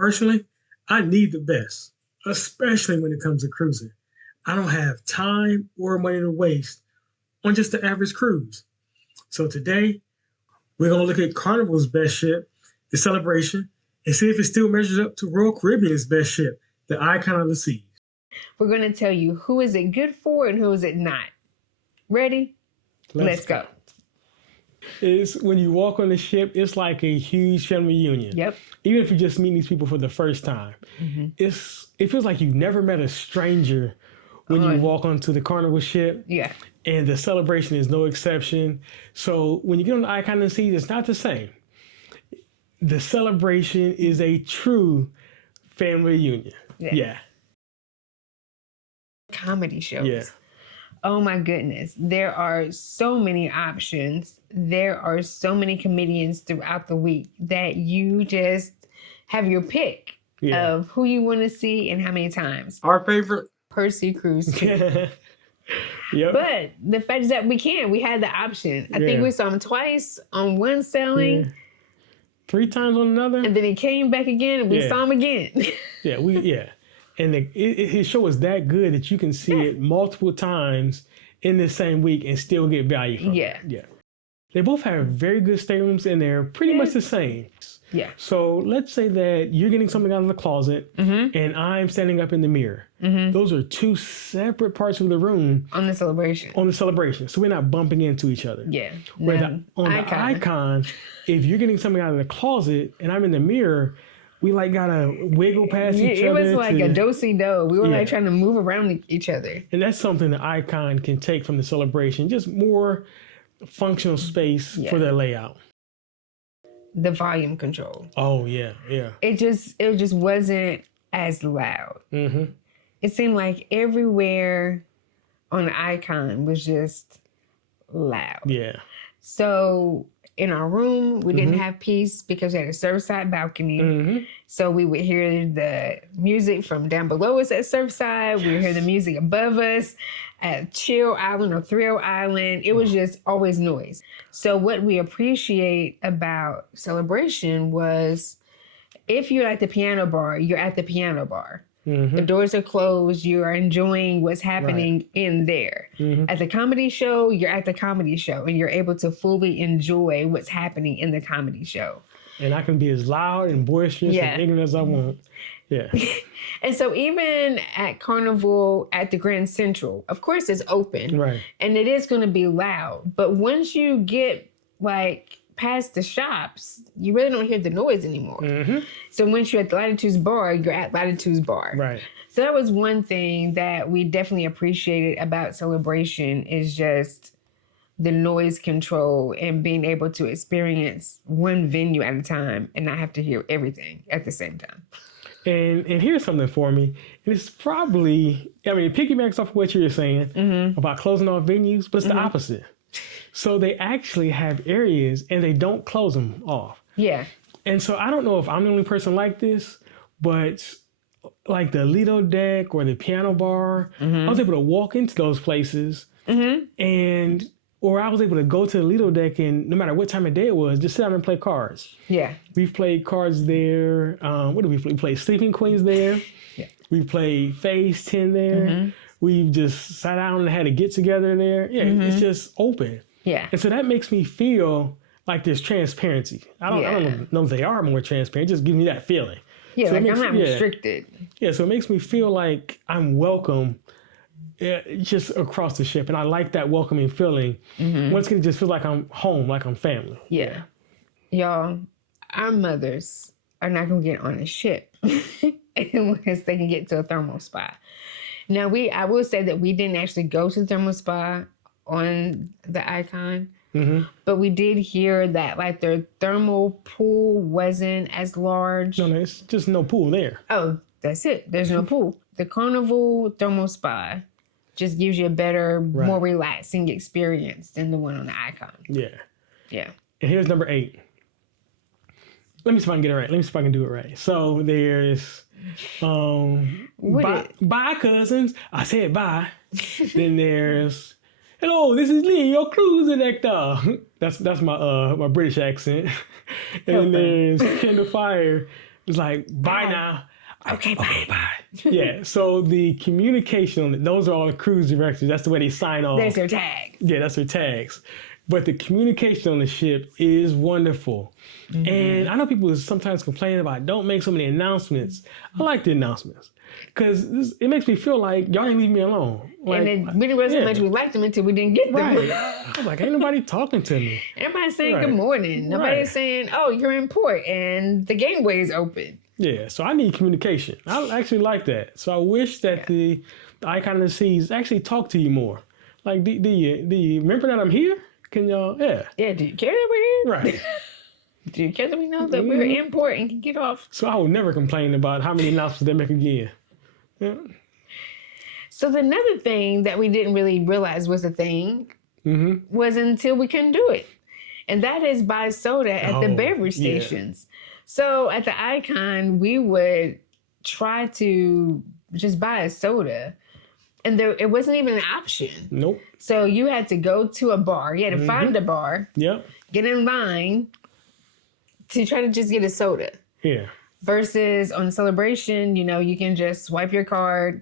Personally, I need the best, especially when it comes to cruising. I don't have time or money to waste on just the average cruise. So today, we're going to look at Carnival's best ship, the Celebration, and see if it still measures up to Royal Caribbean's best ship, the Icon of the Seas. We're going to tell you who is it good for and who is it not. Ready? Let's go. It's when you walk on the ship, it's like a huge family reunion. Yep. Even if you just meet these people for the first time, it feels like you've never met a stranger when you walk onto the Carnival ship. Yeah. And the Celebration is no exception. So when you get on the Icon of the Seas, it's not the same. The Celebration is a true family reunion. Yeah. Comedy shows. Yeah. Oh my goodness. There are so many options. There are so many comedians throughout the week that you just have your pick of who you want to see and how many times. Our favorite? Percy Cruise 2. Yep. But the fact is that we had the option. I think we saw him twice on one sailing. Yeah. 3 times on another. And then he came back again and we saw him again. And his show is that good that you can see it multiple times in the same week and still get value from it. Yeah. They both have very good staterooms and they're pretty much the same. Yeah. So let's say that you're getting something out of the closet and I'm standing up in the mirror. Those are 2 separate parts of the room. On the Celebration. So we're not bumping into each other. Yeah. On the Icon, if you're getting something out of the closet and I'm in the mirror, we like gotta wiggle past each other. It was like a do-si-do. We were like trying to move around each other. And that's something the Icon can take from the Celebration, just more functional space for their layout. The volume control. Oh yeah. It just wasn't as loud. It seemed like everywhere on the Icon was just loud. Yeah. So in our room, we didn't have peace because we had a Surfside balcony. So we would hear the music from down below us at Surfside. We would hear the music above us at Chill Island or Thrill Island. It was just always noise. So what we appreciate about Celebration was if you're at the piano bar, you're at the piano bar. The doors are closed. You are enjoying what's happening in there. At the comedy show, you're at the comedy show and you're able to fully enjoy what's happening in the comedy show. And I can be as loud and boisterous and ignorant as I want. Yeah. And so even at Carnival at the Grand Central, of course it's open. Right. And it is going to be loud. But once you get past the shops, you really don't hear the noise anymore. So once you're at Latitude's bar, you're at Latitude's bar. Right. So that was one thing that we definitely appreciated about Celebration is just the noise control and being able to experience one venue at a time and not have to hear everything at the same time. And here's something for me. And it's probably, it piggybacks off of what you were saying about closing off venues, but it's the opposite. So they actually have areas and they don't close them off. Yeah. And so I don't know if I'm the only person like this, but like the Lido deck or the piano bar, I was able to walk into those places or I was able to go to the Lido deck and no matter what time of day it was, just sit down and play cards. Yeah. We've played cards there. What did we play? We played Sleeping Queens there. Yeah. We played Phase 10 there. We've just sat down and had a get together there. Yeah, it's just open. Yeah. And so that makes me feel like there's transparency. I don't know if they are more transparent. It just gives me that feeling. Yeah, so I'm not restricted. Yeah, so it makes me feel like I'm welcome just across the ship. And I like that welcoming feeling. Once again, it just feels like I'm home, like I'm family. Yeah. Y'all, our mothers are not going to get on a ship unless they can get to a thermal spa. Now, I will say that we didn't actually go to the thermal spa on the Icon, but we did hear that their thermal pool wasn't as large. No, it's just no pool there. Oh, that's it. There's no pool. The Carnival thermal spa just gives you a better, more relaxing experience than the one on the Icon. Yeah. Yeah. And here's number 8. Let me see if I can get it right. Let me see if I can do it right. So there's bye cousins. I said bye. Then there's hello, this is Lee, your cruise director. That's my my British accent. And then there's Kindle Fire. It's like, bye now. Okay, bye. Yeah, so the communication on it, those are all the cruise directors. That's the way they sign off. There's their tag. Yeah, that's their tags. But the communication on the ship is wonderful. And I know people sometimes complain about don't make so many announcements. I like the announcements because it makes me feel like y'all ain't leave me alone. Like, And it really wasn't much we liked them until we didn't get them. right. I was like, ain't nobody talking to me. Everybody's saying Right. good morning. Nobody's saying, oh, you're in port and the gateway is open. Yeah, so I need communication. I actually like that. So I wish that the Icon of the Seas actually talk to you more. Like, do you remember that I'm here? Can y'all, yeah. Yeah, do you care that we're here? Right. Do you care that we know that we're in port and can get off? So I would never complain about how many announcements they make again. Yeah. So another thing that we didn't really realize was a thing was until we couldn't do it. And that is buy soda at the beverage stations. So at the Icon, we would try to just buy a soda. And it wasn't even an option. Nope. So you had to go to a bar. You had to find a bar. Yep. Get in line to try to just get a soda. Yeah. Versus on Celebration, you can just swipe your card,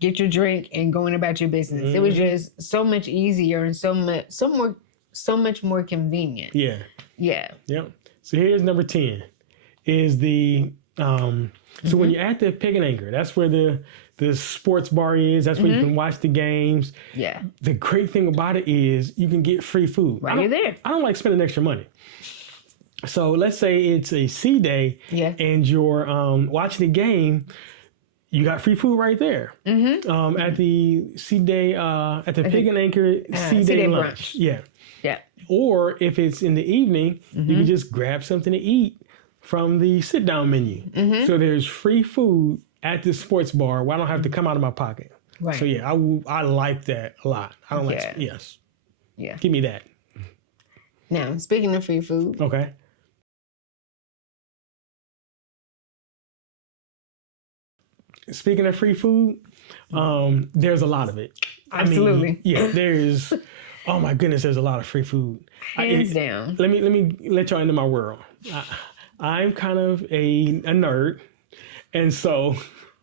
get your drink, and go on about your business. It was just so much easier and so much more convenient. Yeah. Yeah. Yep. So here's number 10 is the so when you're at the Pig and Anchor, that's where the sports bar is. That's where you can watch the games. Yeah. The great thing about it is you can get free food. While you're there. I don't like spending extra money. So let's say it's a sea day and you're watching the game, you got free food right there. At the sea day, at the Pig and Anchor sea day lunch. Yeah. Yeah. Or if it's in the evening, you can just grab something to eat from the sit-down menu. So there's free food at the sports bar where I don't have to come out of my pocket. Right. So yeah, I like that a lot. I don't like, yes. Yeah. Give me that. Now, speaking of free food. Okay. Speaking of free food, there's a lot of it. Absolutely. There's, oh my goodness, there's a lot of free food. Hands down. Let me let y'all into my world. I'm kind of a nerd, and so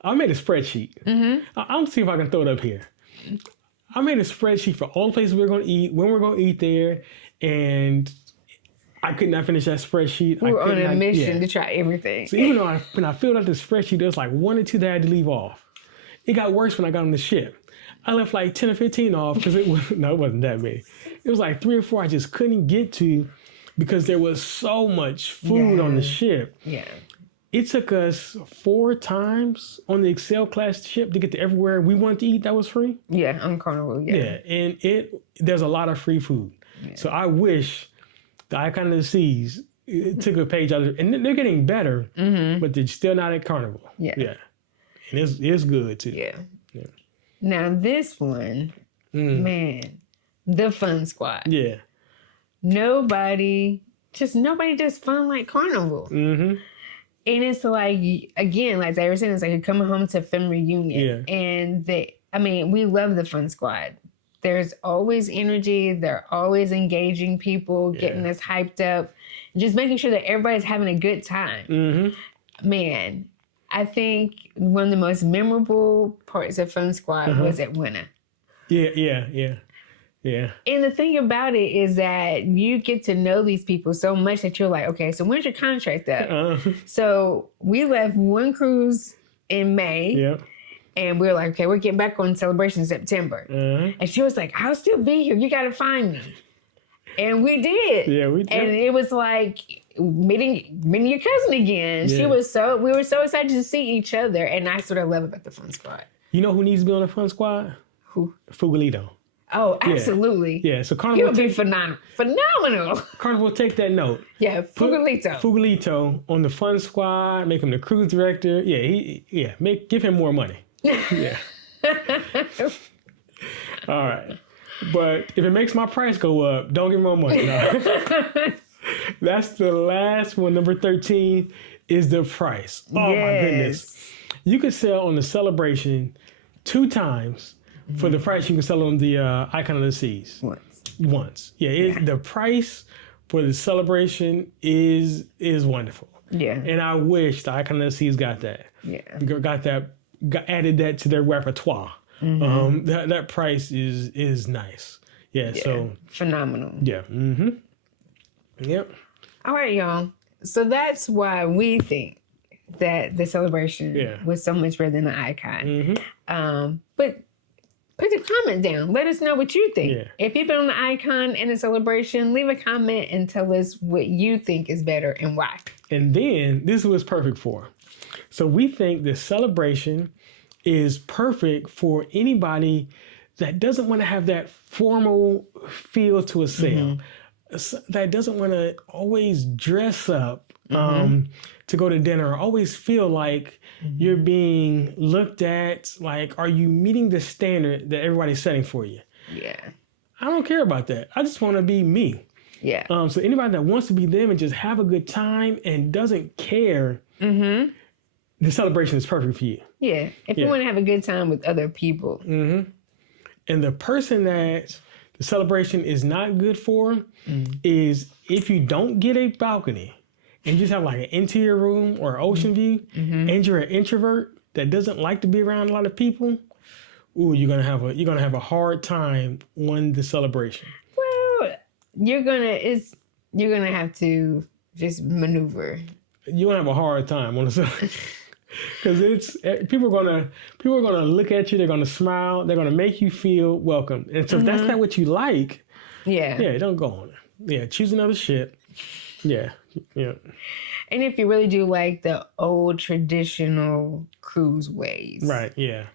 I made a spreadsheet. I'll see if I can throw it up here. I made a spreadsheet for all the places we're going to eat, when we're going to eat there, and I could not finish that spreadsheet. We were on a mission to try everything. So even though when I filled out the spreadsheet, there was like 1 or 2 that I had to leave off. It got worse when I got on the ship. I left like 10 or 15 off because it wasn't that many. It was like 3 or 4 I just couldn't get to because there was so much food on the ship. Yeah. It took us 4 times on the Excel class ship to get to everywhere we wanted to eat that was free. Yeah, on Carnival, Yeah, and there's a lot of free food. Yeah. So I wish the Icon of the Seas took a page out of it. And they're getting better, but they're still not at Carnival. Yeah. Yeah. And it's good too. Yeah. Now this one, man, the Fun Squad. Yeah. Nobody does fun like Carnival. And it's like, again, like I was saying, it's like you're coming home to a family reunion. Yeah. And we love the Fun Squad. There's always energy. They're always engaging people, getting us hyped up, just making sure that everybody's having a good time. Man, I think one of the most memorable parts of Fun Squad was at winter. Yeah. And the thing about it is that you get to know these people so much that you're like, okay, so when's your contract up? So we left one cruise in May. Yep. And we were like, okay, we're getting back on Celebration in September. And she was like, I'll still be here. You got to find me. And we did. Yeah, we did. And it was like meeting your cousin again. Yeah. We were so excited to see each other. And that's what I love about the Fun Squad. You know who needs to be on the Fun Squad? Who? Fugalito. Oh, absolutely. Yeah, so Carnival... He would be phenomenal. Carnival, take that note. Yeah, Fugalito. Fugalito on the Fun Squad, make him the cruise director. Yeah, give him more money. Yeah. All right. But if it makes my price go up, don't give me more money. No. That's the last one. Number 13 is the price. Oh, my goodness. You could sell on the Celebration 2 times for the price you can sell on the Icon of the Seas. Once. Yeah, the price for the Celebration is wonderful. Yeah. And I wish the Icon of the Seas got that. Yeah. Added that to their repertoire. That price is nice. Yeah, so phenomenal. Yeah. Yep. All right, y'all. So that's why we think that the celebration was so much better than the Icon. But put a comment down. Let us know what you think. Yeah. If you've been on the Icon and the celebration, leave a comment and tell us what you think is better and why. And then this was perfect for. So we think the celebration is perfect for anybody that doesn't want to have that formal feel to a sale, that doesn't want to always dress up to go to dinner, or always feel like you're being looked at, like, are you meeting the standard that everybody's setting for you? Yeah. I don't care about that. I just want to be me. Yeah. So anybody that wants to be them and just have a good time and doesn't care, the celebration is perfect for you. Yeah. If you want to have a good time with other people. And the person that the celebration is not good for is if you don't get a balcony and you just have like an interior room or an ocean view, and you're an introvert that doesn't like to be around a lot of people. Ooh, you're gonna have a hard time on the celebration. Well, you're gonna have to just maneuver. You're gonna have a hard time on the celebration. Because people are gonna look at you. They're gonna smile. They're gonna make you feel welcome. And so if that's not what you like, don't go on it. Yeah, choose another ship. Yeah. And if you really do like the old traditional cruise ways, Right. Yeah.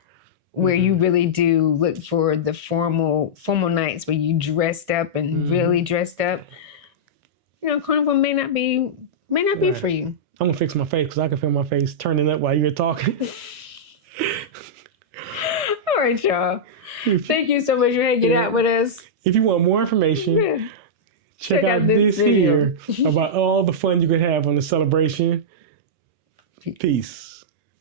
Where you really do look for the formal nights where you dressed up and really dressed up, Carnival may not be for you. I'm gonna fix my face because I can feel my face turning up while you're talking. All right, y'all. Thank you so much for hanging out with us. If you want more information, check out this video here about all the fun you could have on the celebration. Peace.